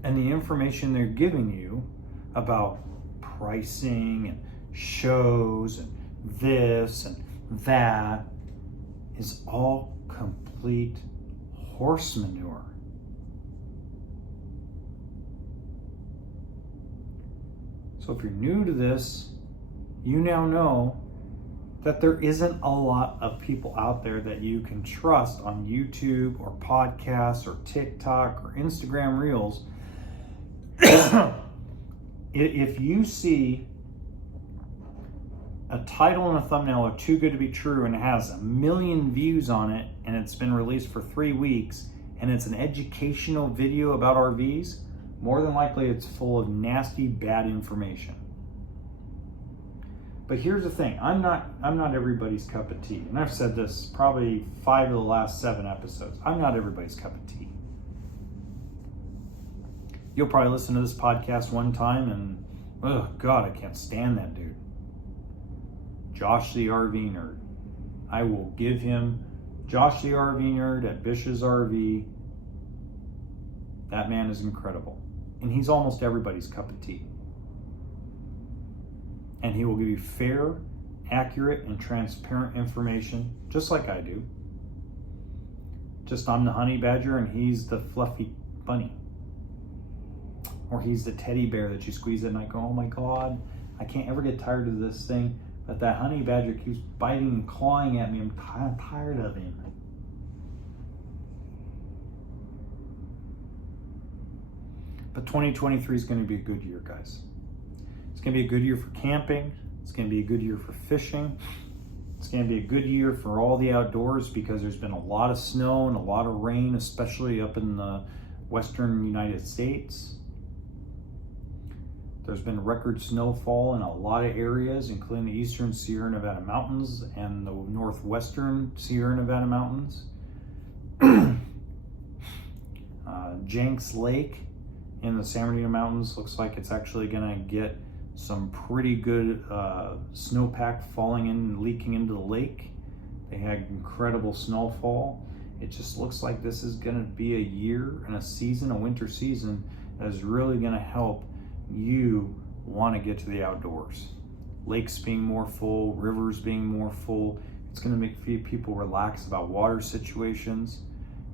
And the information they're giving you about pricing and shows and this and that is all complete horse manure. So if you're new to this, you now know that there isn't a lot of people out there that you can trust on YouTube or podcasts or TikTok or Instagram Reels. If you see a title and a thumbnail are too good to be true and it has 1 million views on it and it's been released for 3 weeks and it's an educational video about RVs, more than likely it's full of nasty, bad information. But here's the thing, I'm not everybody's cup of tea. And I've said this probably 5 of the last 7 episodes. I'm not everybody's cup of tea. You'll probably listen to this podcast one time and, oh God, I can't stand that dude. Josh the RV Nerd. I will give him Josh the RV Nerd at Bish's RV. That man is incredible. And he's almost everybody's cup of tea. And he will give you fair, accurate, and transparent information, just like I do. Just I'm the honey badger and he's the fluffy bunny. Or he's the teddy bear that you squeeze at night going, oh my God, I can't ever get tired of this thing. But that honey badger keeps biting and clawing at me. I'm kind of tired of him. But 2023 is going to be a good year, guys. It's going to be a good year for camping. It's going to be a good year for fishing. It's going to be a good year for all the outdoors because there's been a lot of snow and a lot of rain, especially up in the western United States. There's been record snowfall in a lot of areas, including the eastern Sierra Nevada mountains and the northwestern Sierra Nevada mountains. Jenks Lake in the San Bernardino Mountains looks like it's actually going to get some pretty good snowpack falling in and leaking into the lake. They had incredible snowfall. It just looks like this is going to be a year and a season, a winter season, that is really going to help you want to get to the outdoors. Lakes being more full, rivers being more full. It's going to make people relax about water situations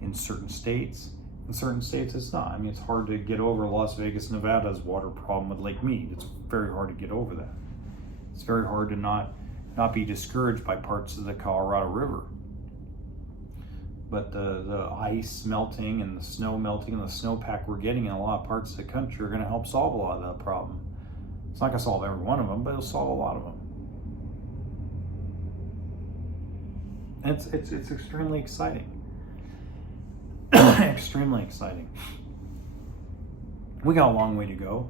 in certain states. In certain states, it's not. I mean, it's hard to get over Las Vegas, Nevada's water problem with Lake Mead. It's very hard to get over that. It's very hard to not be discouraged by parts of the Colorado River. But the ice melting and the snow melting and the snowpack we're getting in a lot of parts of the country are going to help solve a lot of that problem. It's not going to solve every one of them, but it'll solve a lot of them. And it's extremely exciting. Extremely exciting. We got a long way to go.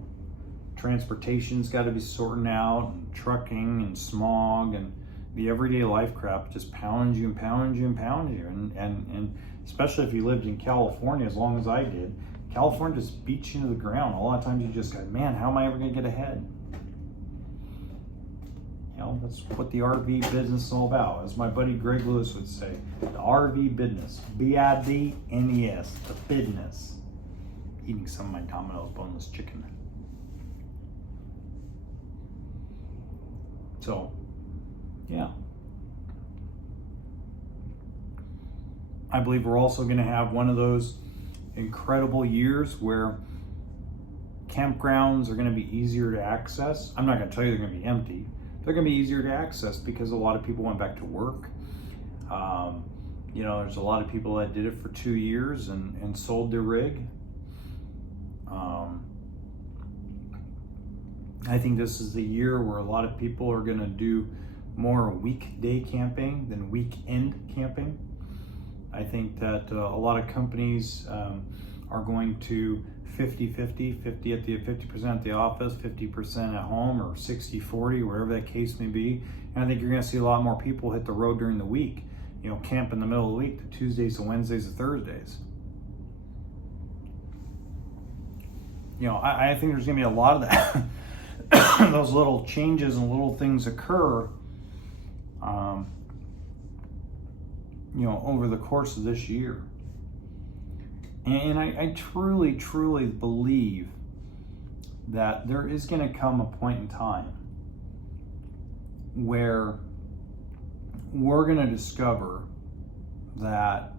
Transportation's got to be sorting out, and trucking and smog and the everyday life crap just pounds you and pounds you and pounds you. And especially if you lived in California as long as I did, California just beats you to the ground. A lot of times you just go, man, how am I ever going to get ahead? You know, that's what the RV business is all about. As my buddy Greg Lewis would say, the RV business, B-I-D-N-E-S, the business. Eating some of my Domino's boneless chicken. So, Yeah. I believe we're also going to have one of those incredible years where campgrounds are going to be easier to access. I'm not going to tell you they're going to be empty. They're going to be easier to access because a lot of people went back to work. There's a lot of people that did it for 2 years and sold their rig. I think this is the year where a lot of people are going to do more weekday camping than weekend camping. I think that a lot of companies are going to 50-50, 50% at the office, 50% at home, or 60-40, whatever that case may be. And I think you're going to see a lot more people hit the road during the week. Camp in the middle of the week, the Tuesdays, the Wednesdays, the Thursdays. I think there's going to be a lot of that. Those little changes and little things occur, over the course of this year. And I truly, truly believe that there is going to come a point in time where we're going to discover that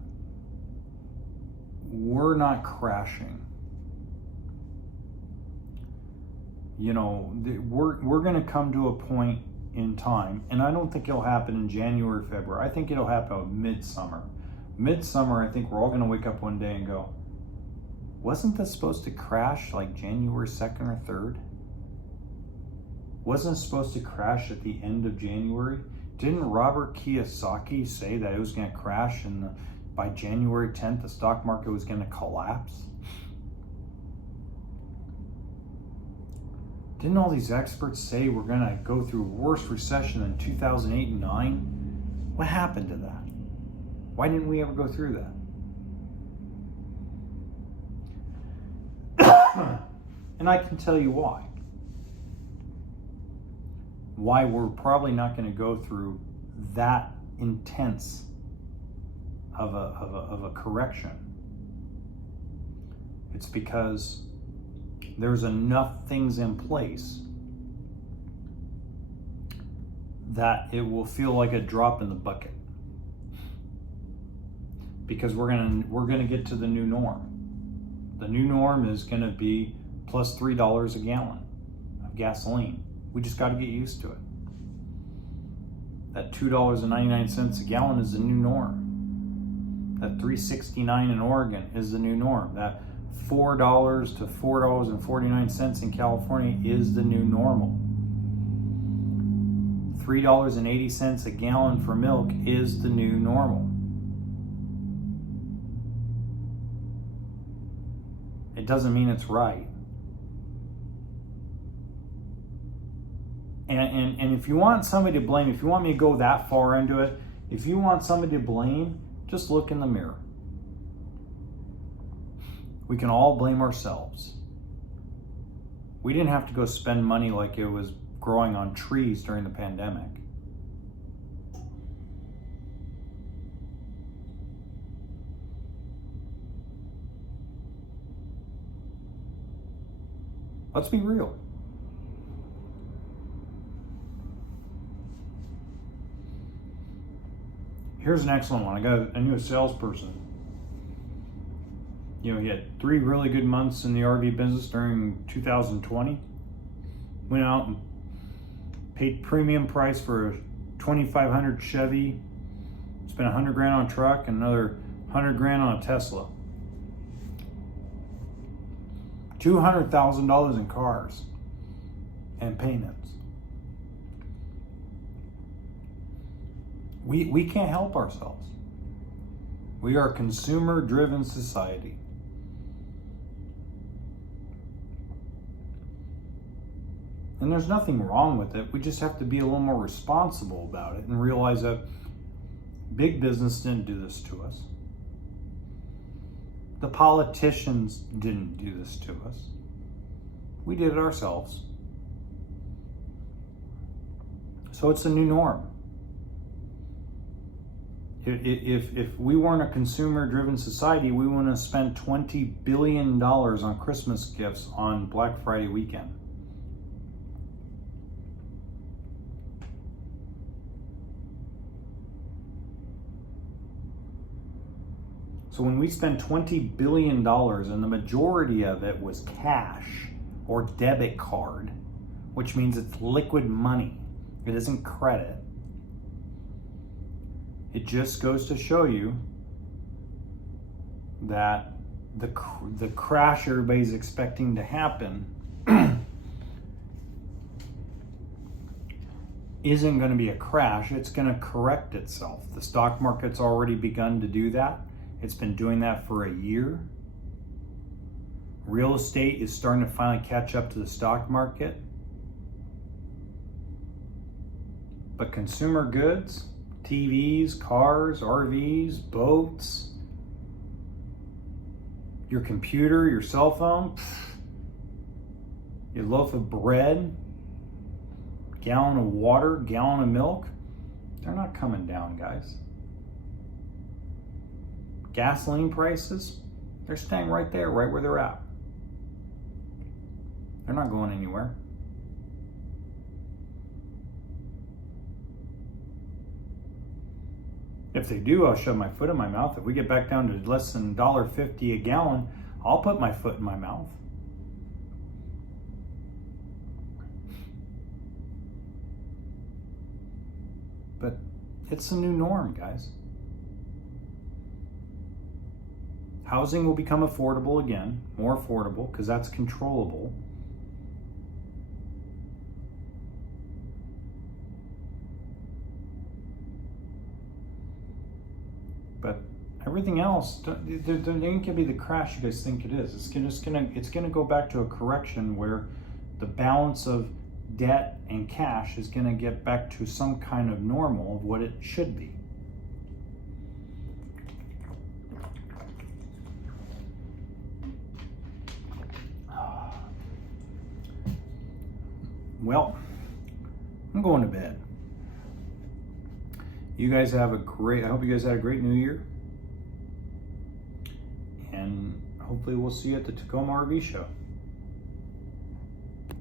we're not crashing. We're going to come to a point in time, and I don't think it'll happen in January, February. I think it'll happen midsummer. Midsummer, I think we're all going to wake up one day and go, wasn't this supposed to crash like January 2nd or 3rd? Wasn't it supposed to crash at the end of January? Didn't Robert Kiyosaki say that it was going to crash and by January 10th, the stock market was going to collapse? Didn't all these experts say we're going to go through a worse recession than 2008 and 9? What happened to that? Why didn't we ever go through that? And I can tell you why. Why we're probably not going to go through that intense of a correction. It's because there's enough things in place that it will feel like a drop in the bucket. Because we're gonna get to the new norm. The new norm is gonna be plus $3 a gallon of gasoline. We just got to get used to it. That $2.99 a gallon is the new norm. That $3.69 in Oregon is the new norm. That $4 to $4.49 in California is the new normal. $3.80 a gallon for milk is the new normal. It doesn't mean it's right. And if you want somebody to blame, if you want me to go that far into it, if you want somebody to blame, just look in the mirror. We can all blame ourselves. We didn't have to go spend money like it was growing on trees during the pandemic. Let's be real. Here's an excellent one. I knew a salesperson. He had 3 really good months in the RV business during 2020. Went out and paid premium price for a 2500 Chevy. Spent $100,000 on a truck and another $100,000 on a Tesla. $200,000 in cars and payments. We can't help ourselves. We are a consumer-driven society. And there's nothing wrong with it. We just have to be a little more responsible about it and realize that big business didn't do this to us. The politicians didn't do this to us. We did it ourselves. So it's a new norm. If we weren't a consumer-driven society, we wouldn't have spent $20 billion on Christmas gifts on Black Friday weekend. So when we spend $20 billion and the majority of it was cash or debit card, which means it's liquid money, it isn't credit, it just goes to show you that the crash everybody's expecting to happen isn't going to be a crash. It's going to correct itself. The stock market's already begun to do that. It's been doing that for a year. Real estate is starting to finally catch up to the stock market. But consumer goods, TVs, cars, RVs, boats, your computer, your cell phone, your loaf of bread, gallon of water, gallon of milk, they're not coming down, guys. Gasoline prices, they're staying right there, right where they're at. They're not going anywhere. If they do, I'll shove my foot in my mouth. If we get back down to less than $1.50 a gallon, I'll put my foot in my mouth. But it's the new norm, guys. Housing will become affordable again, more affordable, because that's controllable. But everything else, there ain't gonna be the crash you guys think it is. It's gonna go back to a correction where the balance of debt and cash is gonna get back to some kind of normal of what it should be. Well, I'm going to bed. I hope you guys had a great New Year. And hopefully we'll see you at the Tacoma RV show.